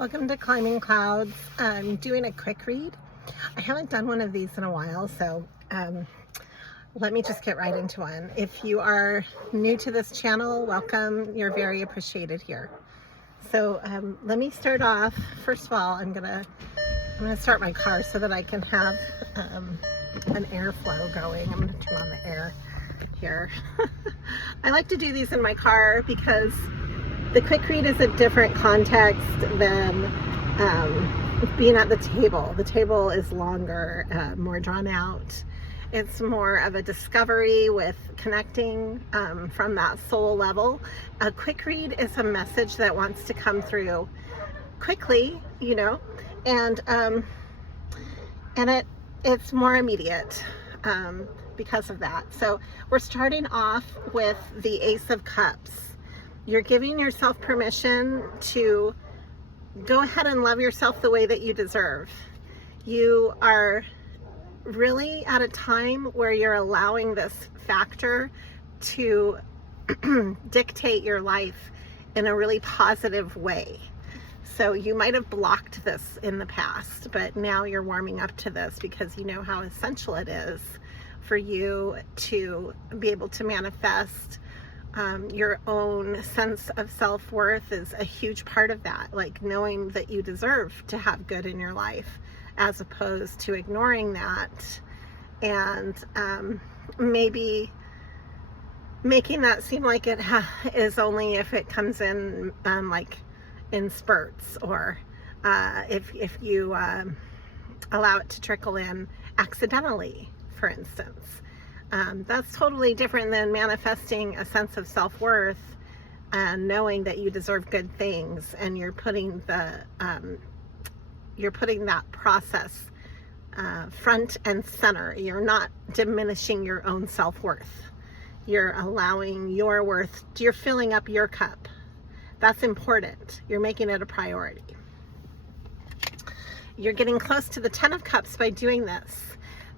Welcome to Climbing Clouds. I'm doing a quick read. I haven't done one of these in a while, so let me just get right into one. If you are new to this channel, welcome. You're very appreciated here. So let me start off. First of all, I'm gonna start my car so that I can have an airflow going. I'm gonna turn on the air here. I like to do these in my car because the quick read is a different context than being at the table. The table is longer, more drawn out. It's more of a discovery with connecting from that soul level. A quick read is a message that wants to come through quickly, you know, and it's more immediate because of that. So we're starting off with the Ace of Cups. You're giving yourself permission to go ahead and love yourself the way that you deserve. You are really at a time where you're allowing this factor to dictate your life in a really positive way. So you might have blocked this in the past, but now you're warming up to this because you know how essential it is for you to be able to manifest your own sense of self-worth. Is a huge part of that, like knowing that you deserve to have good in your life as opposed to ignoring that and maybe making that seem like it is only if it comes in like in spurts, or if you allow it to trickle in accidentally, for instance. That's totally different than manifesting a sense of self-worth and knowing that you deserve good things, and you're putting that process front and center. You're not diminishing your own self-worth. You're allowing your worth, you're filling up your cup. That's important. You're making it a priority. You're getting close to the 10 of Cups by doing this,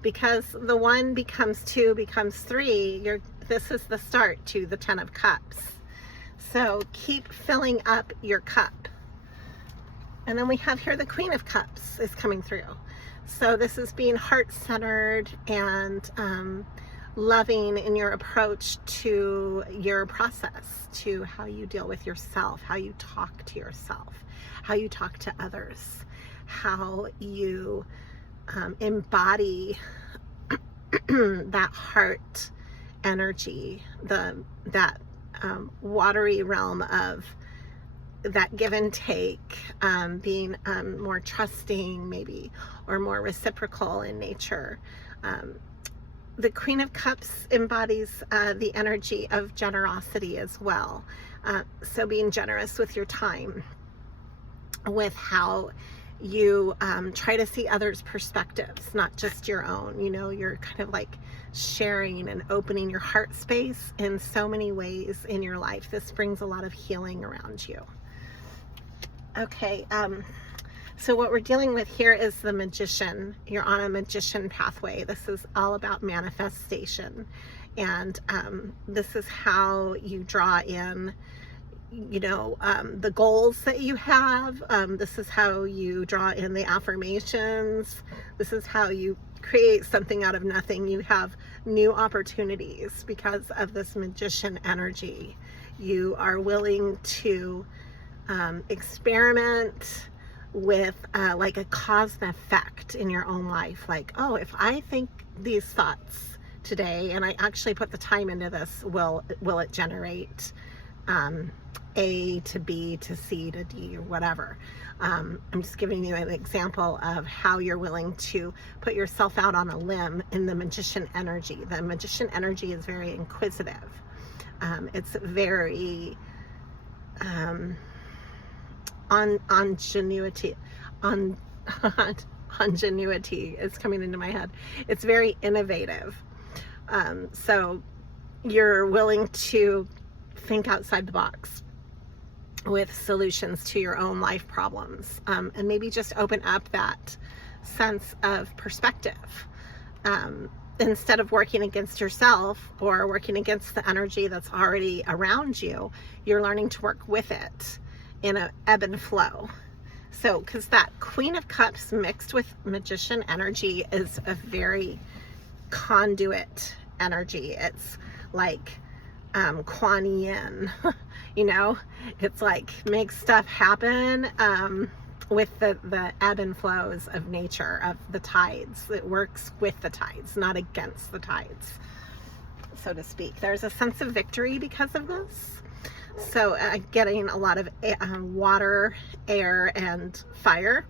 because the 1 becomes 2 becomes 3. This is the start to the 10 of Cups. So keep filling up your cup. And then we have here the Queen of Cups is coming through. So this is being heart-centered and loving in your approach to your process, to how you deal with yourself, how you talk to yourself, how you talk to others, how you embody that heart energy, that watery realm of that give and take, being more trusting maybe, or more reciprocal in nature. The Queen of Cups embodies the energy of generosity as well. So being generous with your time, with how you try to see others' perspectives, not just your own. You know, you're kind of like sharing and opening your heart space in so many ways in your life. This brings a lot of healing around you. Okay, so what we're dealing with here is the Magician. You're on a magician pathway. This is all about manifestation. And this is how you draw in, you know, the goals that you have. This is how you draw in the affirmations. This is how you create something out of nothing. You have new opportunities because of this magician energy. You are willing to experiment with like a cause and effect in your own life. Like, oh, if I think these thoughts today and I actually put the time into this, will it generate A to B to C to D or whatever. I'm just giving you an example of how you're willing to put yourself out on a limb in the magician energy. The magician energy is very inquisitive. It's very ingenuity is coming into my head. It's very innovative. So you're willing to think outside the box with solutions to your own life problems, and maybe just open up that sense of perspective. Instead of working against yourself or working against the energy that's already around you, you're learning to work with it in an ebb and flow. So, because that Queen of Cups mixed with Magician energy is a very conduit energy. It's like Kuan Yin, you know, it's like makes stuff happen with the ebb and flows of nature, of the tides. It works with the tides, not against the tides, so to speak. There's a sense of victory because of this. So getting a lot of water, air, and fire.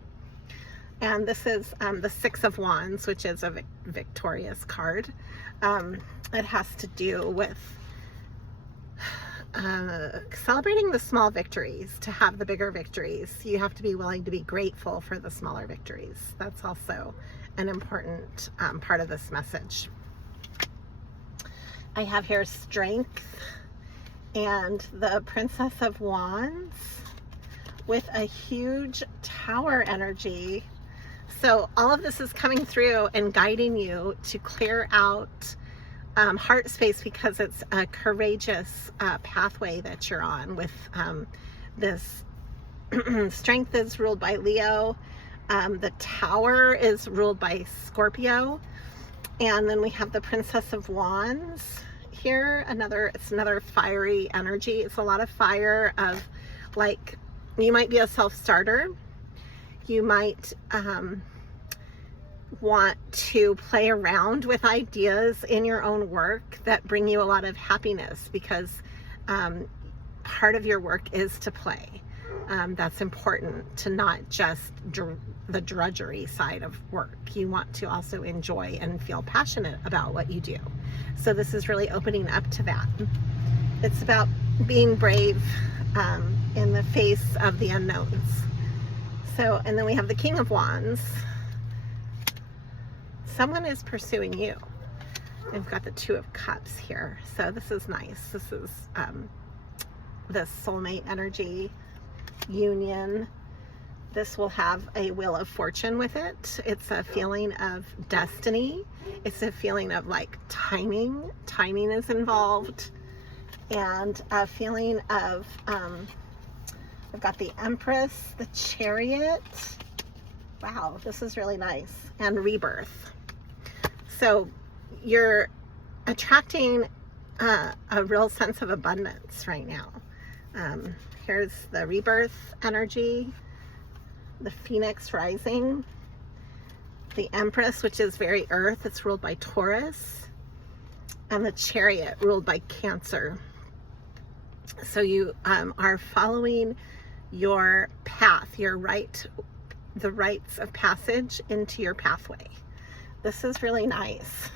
And this is the Six of Wands, which is a victorious card. It has to do with celebrating the small victories. To have the bigger victories, you have to be willing to be grateful for the smaller victories. That's also an important part of this message. I have here strength and the Princess of Wands with a huge tower energy. So all of this is coming through and guiding you to clear out heart space, because it's a courageous pathway that you're on with this. Strength is ruled by Leo. The tower is ruled by Scorpio. And then we have the Princess of Wands here. It's another fiery energy. It's a lot of fire, of like, you might be a self-starter. You might want to play around with ideas in your own work that bring you a lot of happiness, because part of your work is to play. That's important, to not just the drudgery side of work. You want to also enjoy and feel passionate about what you do. So this is really opening up to that. It's about being brave in the face of the unknowns. So, and then we have the King of Wands. Someone is pursuing you. I've got the Two of Cups here. So this is nice. This is the soulmate energy, union. This will have a wheel of fortune with it. It's a feeling of destiny. It's a feeling of like timing. Timing is involved. And a feeling of, I've got the Empress, the Chariot. Wow, this is really nice. And rebirth. So you're attracting a real sense of abundance right now. Here's the rebirth energy, the Phoenix rising, the Empress, which is very earth. It's ruled by Taurus, and the Chariot ruled by Cancer. So you are following your path, the rites of passage into your pathway. This is really nice.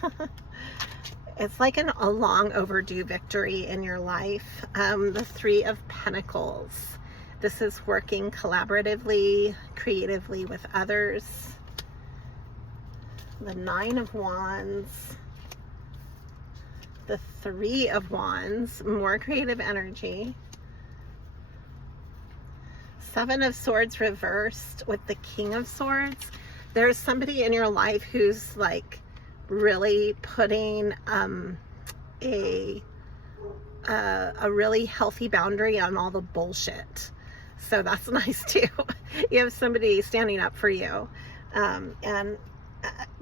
It's like a long overdue victory in your life. The Three of Pentacles. This is working collaboratively, creatively with others. The Nine of Wands. The Three of Wands, more creative energy. Seven of Swords reversed with the King of Swords. There's somebody in your life who's like really putting a really healthy boundary on all the bullshit. So that's nice too. You have somebody standing up for you. And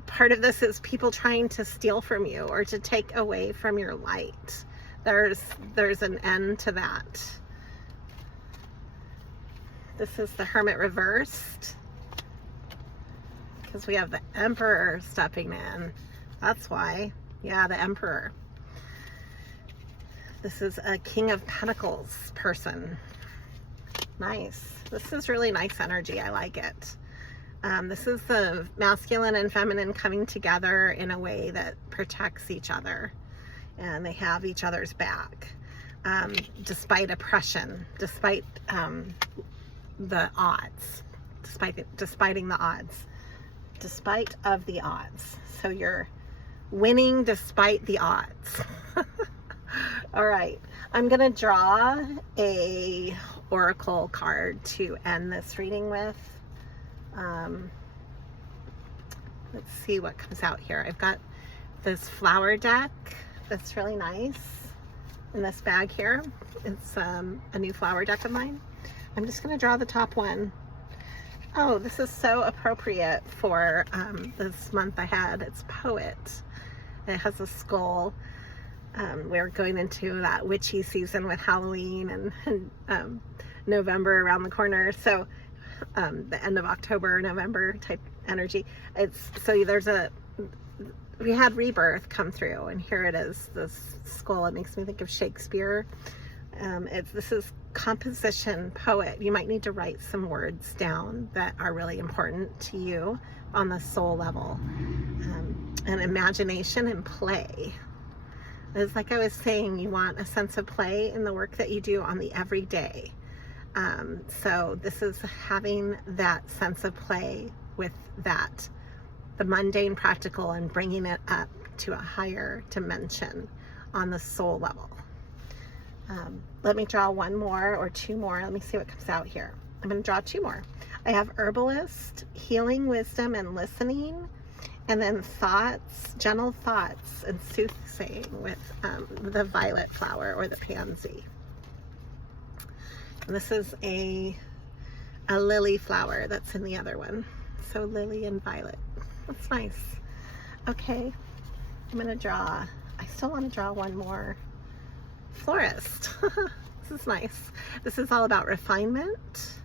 part of this is people trying to steal from you or to take away from your light. There's an end to that. This is the Hermit reversed, because we have the Emperor stepping in. That's why. Yeah, the Emperor. This is a King of Pentacles person. Nice. This is really nice energy. I like it. This is the masculine and feminine coming together in a way that protects each other, and they have each other's back, despite oppression, despite the odds, despite the odds. So you're winning despite the odds. All right, I'm gonna draw a oracle card to end this reading with. Let's see what comes out here. I've got this flower deck that's really nice in this bag here. It's a new flower deck of mine. I'm just going to draw the top one. Oh, this is so appropriate for this month ahead. It's Poet. It has a skull. We're going into that witchy season with Halloween and November around the corner. So the end of October, November type energy. We had rebirth come through, and here it is, this skull. It makes me think of Shakespeare. This is composition, poet. You might need to write some words down that are really important to you on the soul level. And imagination and play. It's like I was saying, you want a sense of play in the work that you do on the everyday. So this is having that sense of play with that, the mundane practical, and bringing it up to a higher dimension on the soul level. Let me draw one more or two more. Let me see what comes out here. I'm going to draw two more. I have herbalist, healing wisdom and listening, and then thoughts, gentle thoughts and soothsaying with the violet flower or the pansy. And this is a lily flower that's in the other one. So lily and violet. That's nice. Okay, I'm going to draw, I still want to draw one more. Florist. This is nice. This is all about refinement,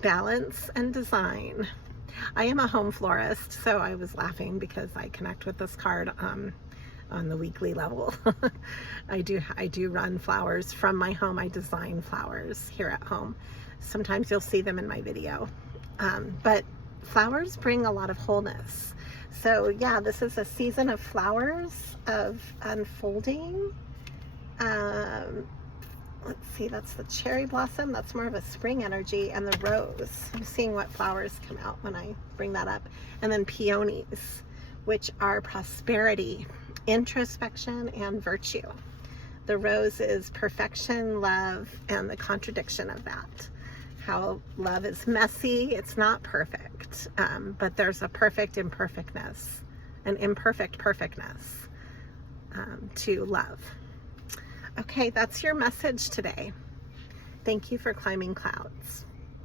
balance, and design. I am a home florist, so I was laughing because I connect with this card on the weekly level. I do run flowers from my home. I design flowers here at home. Sometimes you'll see them in my video. But flowers bring a lot of wholeness. So yeah, this is a season of flowers, of unfolding. Let's see, that's the cherry blossom. That's more of a spring energy. And the rose. I'm seeing what flowers come out when I bring that up. And then peonies, which are prosperity, introspection, and virtue. The rose is perfection, love, and the contradiction of that. How love is messy. It's not perfect. But there's a perfect imperfectness, an imperfect perfectness to love. Okay, that's your message today. Thank you for climbing clouds.